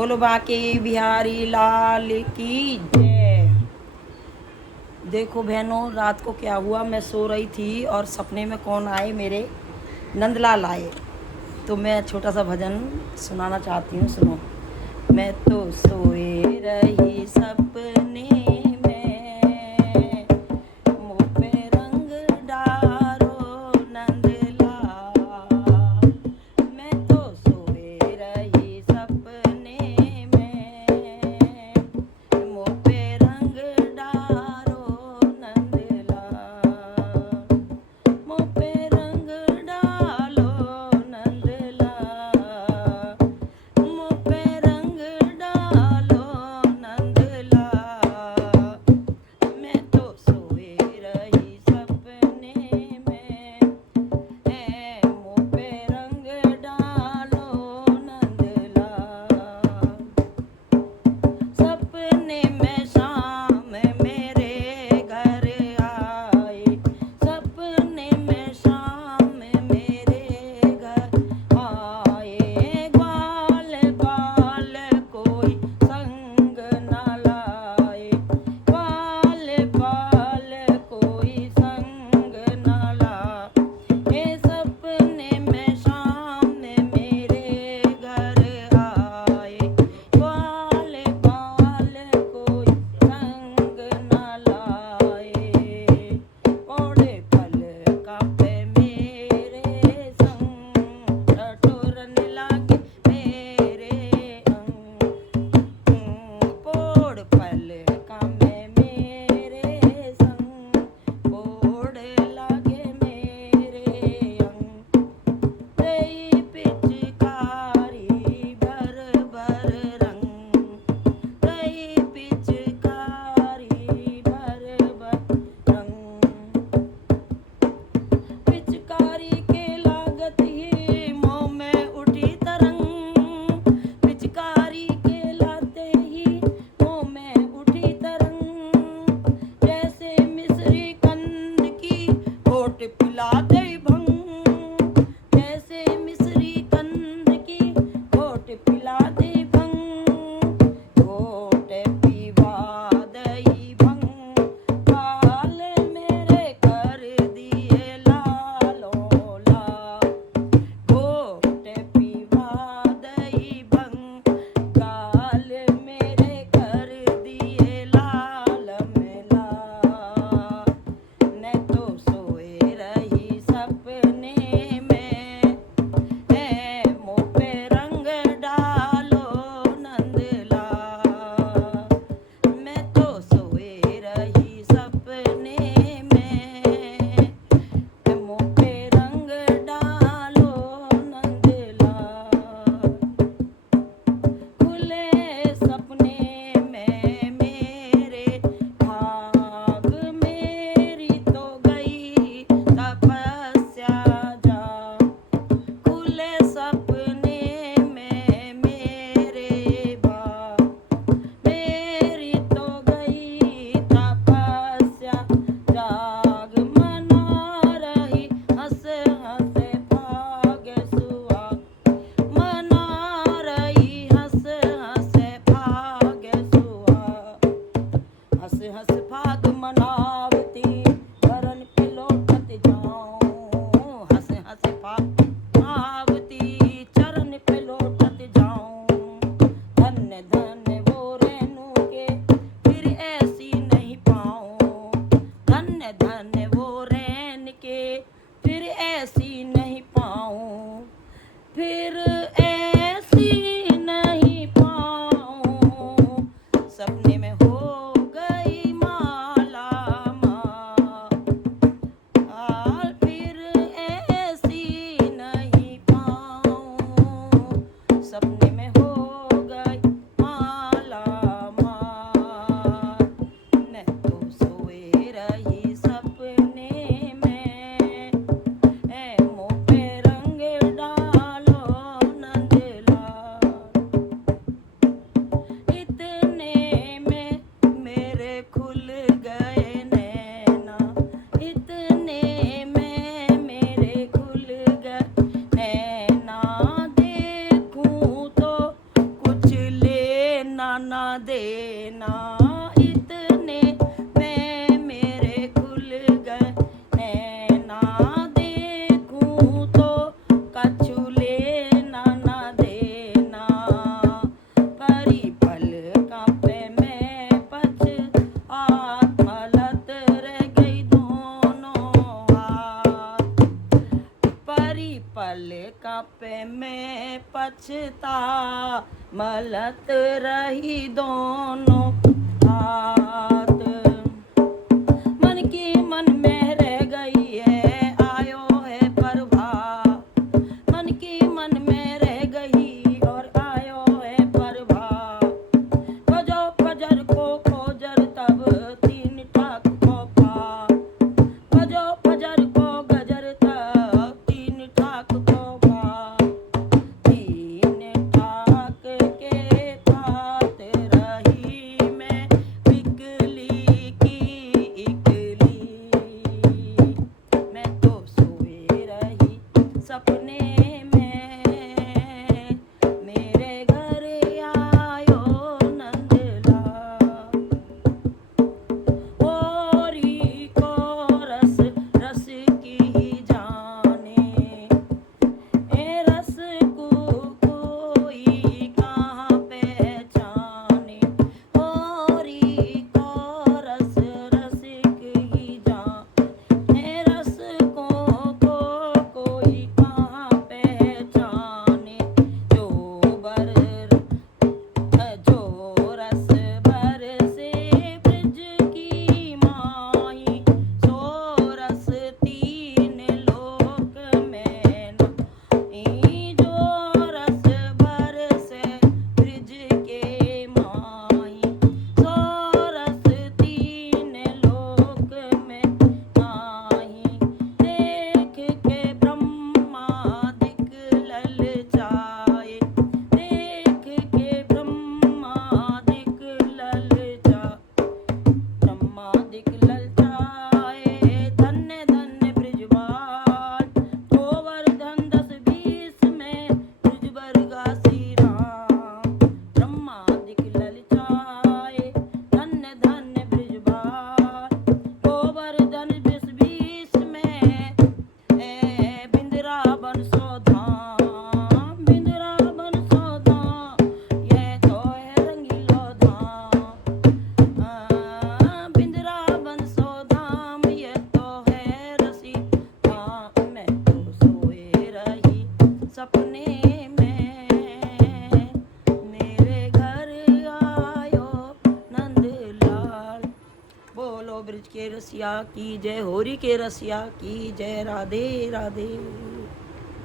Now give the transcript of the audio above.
बोलो बाके बिहारी लाल की जय। देखो बहनों, रात को क्या हुआ, मैं सो रही थी और सपने में कौन आए, मेरे नंदलाल आए। तो मैं छोटा सा भजन सुनाना चाहती हूँ, सुनो। मैं तो सोए रही सपने में, मुँह पे रंग डारो नंदलाल। मैं तो सोए रही सपने में, मुँह पे रंग डारो नंदलाल। मुँह पे रंग डालो नंदलाल, मुँह पे रंग डालो नंदलाल। मैं तो सोए रही सपने में, मुँह पे रंग डालो नंदलाल। सपने में शाम मेरे घर आए, सपने में शाम मेरे घर आए। ग्वाल बाल कोई संग न लाए, ग्वाल बाल कोई संग न लाए। सपने में शाम मेरे घर आए, ग्वाल बाल कोई संग न लाए। ओढ़े पलका पे मेरे संग, टटोरने लागे मेरे अंग। पोड़ पलका में मेरे संग, पोड़ लागे मेरे अंग। रही पिचकारी भर भर रंग, रही पिचकारी भर भर रंग। पिचकारी के लागत ही मुँह में उठी तरंग, पिचकारी के लाते ही मुँह में उठी तरंग। जैसे मिस्री कंद की होठ पिला दे भंग, जैसे मिस्री कंद की होठ पिला दे भंग। होठ पीवा दई भंग, बाल मेरे कर दिए लालो लाल। होठ पीवा दई भंग, गाल मेरे कर दिए लाल में लाल। मैं तो सोए रही सपने में, मुँह पे रंग डालो देना, इतने में मेरे खुल गए नैना, देखूं तो कछु लेना ना देना, परी पलकों पे मैं पछतात मलत रह गई दोनों हाथ, परी पलकों पे मैं पछता मलत रही दोनों हाथ, मन की मन में रह गई है आयो है प्रभा, मन की मन में रह गई और आयो है प्रभा, खोजो फजर को खोजर तब तीन ठाक को पा, खोजो फजर को गजर तब तीन ठाक को पा, तीन ठाक के पात रही मैं इकली की इकली, मैं तो सोए रही सपने में, मेरे घर आयो नंदलाल, होरी को रस रस की जाने, ए रस को कोई कहाँ पहचाने, होरी को रस रस की जाने, रस को कोई कहाँ पहचाने, जो रस भर से ब्रज की माही, सो रस तीन लोक में नहीं, जो रस भर से ब्रज के माही, सो रस तीन लोक में नाही, देख के ब्रह्मादिक ललचाए, देख के ब्रह्मादिक ललचाए, ब्रह्मादिक ललचाए, धन्य धन्य ब्रजवाल, गोवर्धन 10-20 में ब्रजबरगासी राम, ब्रह्मादिक ललचाए, धन्य धन्य ब्रजवाल, गोवर्धन 20-20 में बिंद्रावन सो धाम, बिंद्रावन सो धाम, ये तो है रंगीलो धाम, बिंद्रावन सो धाम, ये तो है रसी धाम, मैं तो सोए रही सपने में, मेरे घर आयो नंदलाल। बोलो ब्रज के रसिया की जय, होरी के रसिया की जय, राधे राधे।